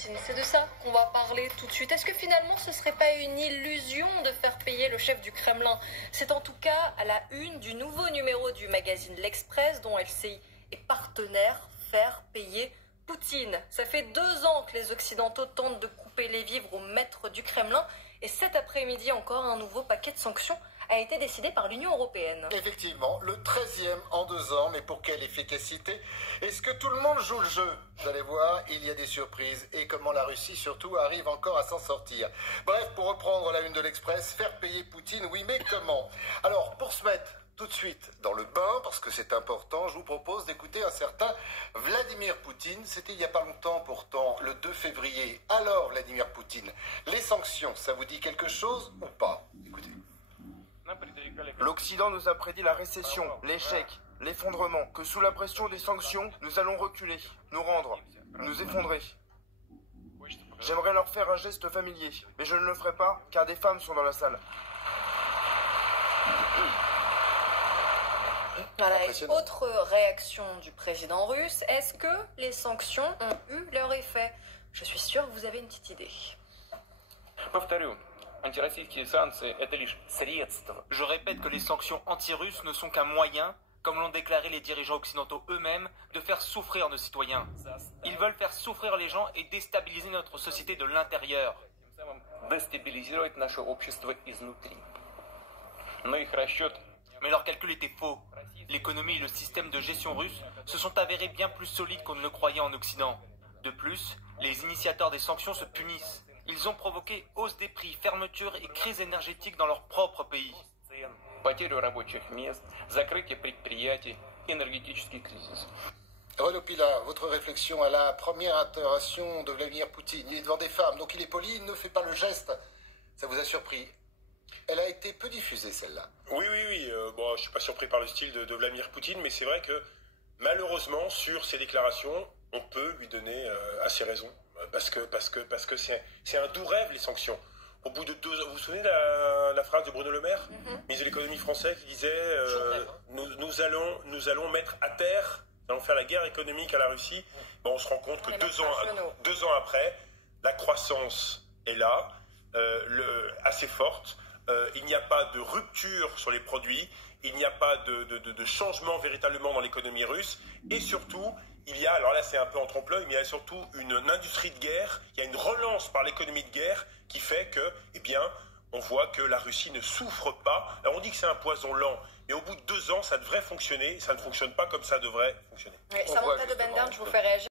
Poutine. C'est de ça qu'on va parler tout de suite. Est-ce que finalement ce serait pas une illusion de faire payer le chef du Kremlin? C'est en tout cas à la une du nouveau numéro du magazine L'Express, dont LCI est partenaire, faire payer Poutine. Ça fait 2 ans que les Occidentaux tentent de couper les vivres au maître du Kremlin. Et cet après-midi encore, un nouveau paquet de sanctions a été décidé par l'Union européenne. Effectivement, le 13e en 2 ans, mais pour quelle efficacité? Est-ce que tout le monde joue le jeu? Vous allez voir, il y a des surprises et comment la Russie surtout arrive encore à s'en sortir. Bref, pour reprendre la une de l'Express, faire payer Poutine, oui mais comment? Alors, pour se mettre tout de suite dans le bain, parce que c'est important, je vous propose d'écouter un certain Vladimir Poutine. C'était il n'y a pas longtemps pourtant, le 2 février. Alors, Vladimir Poutine, les sanctions, ça vous dit quelque chose ou pas? Écoutez. L'Occident nous a prédit la récession, l'échec, l'effondrement, que sous la pression des sanctions, nous allons reculer, nous rendre, nous effondrer. J'aimerais leur faire un geste familier, mais je ne le ferai pas, car des femmes sont dans la salle. Voilà, et autre réaction du président russe, est-ce que les sanctions ont eu leur effet? Je suis sûre que vous avez une petite idée. Je répète que les sanctions anti-russes ne sont qu'un moyen, comme l'ont déclaré les dirigeants occidentaux eux-mêmes, de faire souffrir nos citoyens. Ils veulent faire souffrir les gens et déstabiliser notre société de l'intérieur. Mais leur calcul était faux. L'économie et le système de gestion russe se sont avérés bien plus solides qu'on ne le croyait en Occident. De plus, les initiateurs des sanctions se punissent. Ils ont provoqué hausse des prix, fermeture et crise énergétique dans leur propre pays. Renaud Pilat, votre réflexion à la première intervention de Vladimir Poutine. Il est devant des femmes, donc il est poli, il ne fait pas le geste. Ça vous a surpris? Elle a été peu diffusée, celle-là. Oui. Bon, je suis pas surpris par le style de Vladimir Poutine, mais c'est vrai que malheureusement, sur ses déclarations, on peut lui donner assez raison. Parce que c'est un doux rêve, les sanctions. Au bout de 2 ans, vous vous souvenez de la phrase de Bruno Le Maire, ministre de l'économie français, qui disait nous allons mettre à terre, nous allons faire la guerre économique à la Russie. Bon, on se rend compte que 2 ans après, la croissance est là, assez forte. Il n'y a pas de rupture sur les produits, il n'y a pas de changement véritablement dans l'économie russe, et surtout, il y a, alors là c'est un peu en trompe-l'œil, mais il y a surtout une industrie de guerre, il y a une relance par l'économie de guerre qui fait que, eh bien, on voit que la Russie ne souffre pas. Alors on dit que c'est un poison lent, mais au bout de 2 ans, ça devrait fonctionner, ça ne fonctionne pas comme ça devrait fonctionner. Oui, Samantha de Bendern, je vous fais réagir.